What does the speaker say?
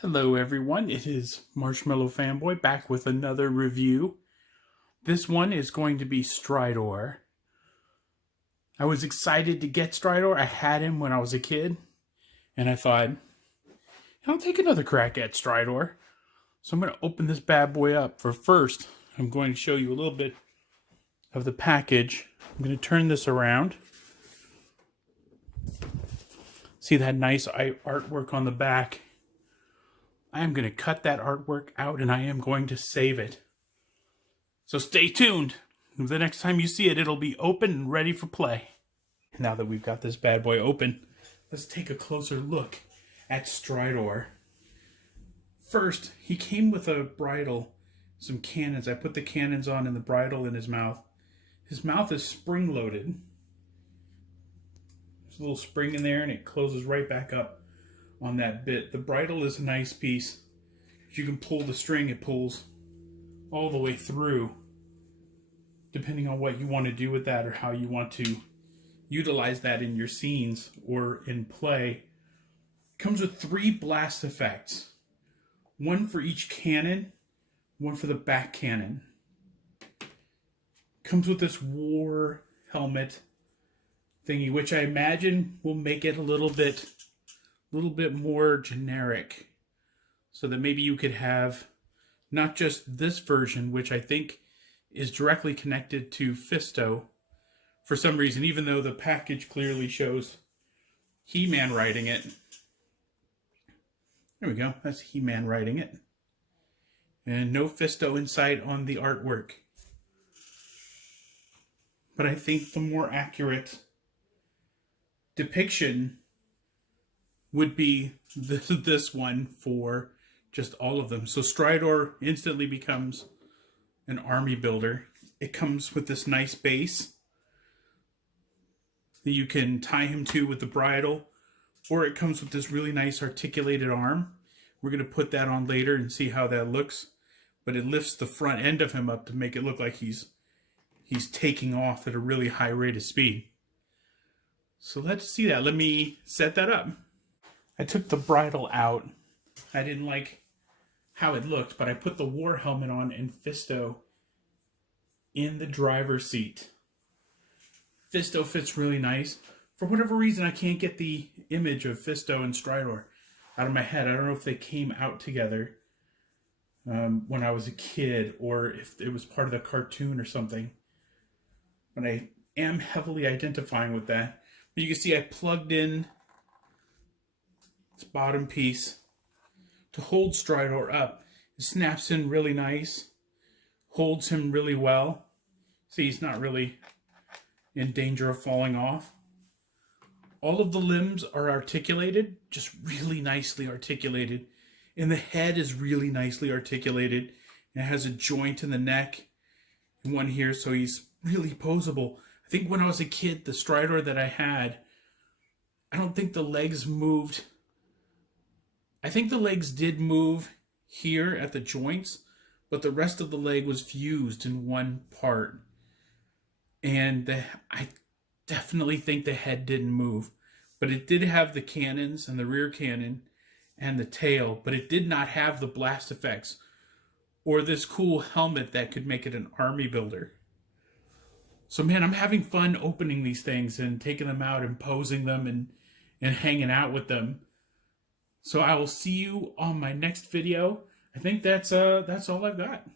Hello everyone, it is Marshmallow Fanboy back with another review. This one is going to be Stridor. I was excited to get Stridor. I had him when I was a kid, and I thought, I'll take another crack at Stridor. So I'm going to open this bad boy up. For first, I'm going to show you a little bit of the package. I'm going to turn this around. See that nice artwork on the back? I am going to cut that artwork out and I am going to save it. So stay tuned. The next time you see it, it'll be open and ready for play. Now that we've got this bad boy open, let's take a closer look at Stridor. First, he came with a bridle, some cannons. I put the cannons on and the bridle in his mouth. His mouth is spring-loaded. There's a little spring in there and it closes right back up on that bit. The bridle is a nice piece. If you can pull the string, it pulls all the way through, depending on what you want to do with that or how you want to utilize that in your scenes or in play. It comes with 3 blast effects. One for each cannon, one for the back cannon. Comes with this war helmet thingy, which I imagine will make it a little bit more generic, so that maybe you could have not just this version, which I think is directly connected to Fisto for some reason, even though the package clearly shows He-Man riding it. There we go, that's He-Man riding it. And no Fisto in sight on the artwork. But I think the more accurate depiction would be this one for just all of them. So Stridor instantly becomes an army builder. It comes with this nice base that you can tie him to with the bridle, or it comes with this really nice articulated arm. We're going to put that on later and see how that looks, but it lifts the front end of him up to make it look like he's taking off at a really high rate of speed. So let's see that. Let me set that up. I took the bridle out. I didn't like how it looked, but I put the war helmet on and Fisto in the driver's seat. Fisto fits really nice. For whatever reason, I can't get the image of Fisto and Stridor out of my head. I don't know if they came out together when I was a kid or if it was part of the cartoon or something. But I am heavily identifying with that. But you can see I plugged in this bottom piece to hold Stridor up. It snaps in really nice, holds him really well. See, he's not really in danger of falling off. All of the limbs are articulated, just really nicely articulated. And the head is really nicely articulated. And it has a joint in the neck and one here, so he's really posable. I think when I was a kid, the Stridor that I had, I don't think the legs moved. I think the legs did move here at the joints, but the rest of the leg was fused in one part. And I definitely think the head didn't move, but it did have the cannons and the rear cannon and the tail, but it did not have the blast effects or this cool helmet that could make it an army builder. So man, I'm having fun opening these things and taking them out and posing them and hanging out with them. So I will see you on my next video. I think that's all I've got.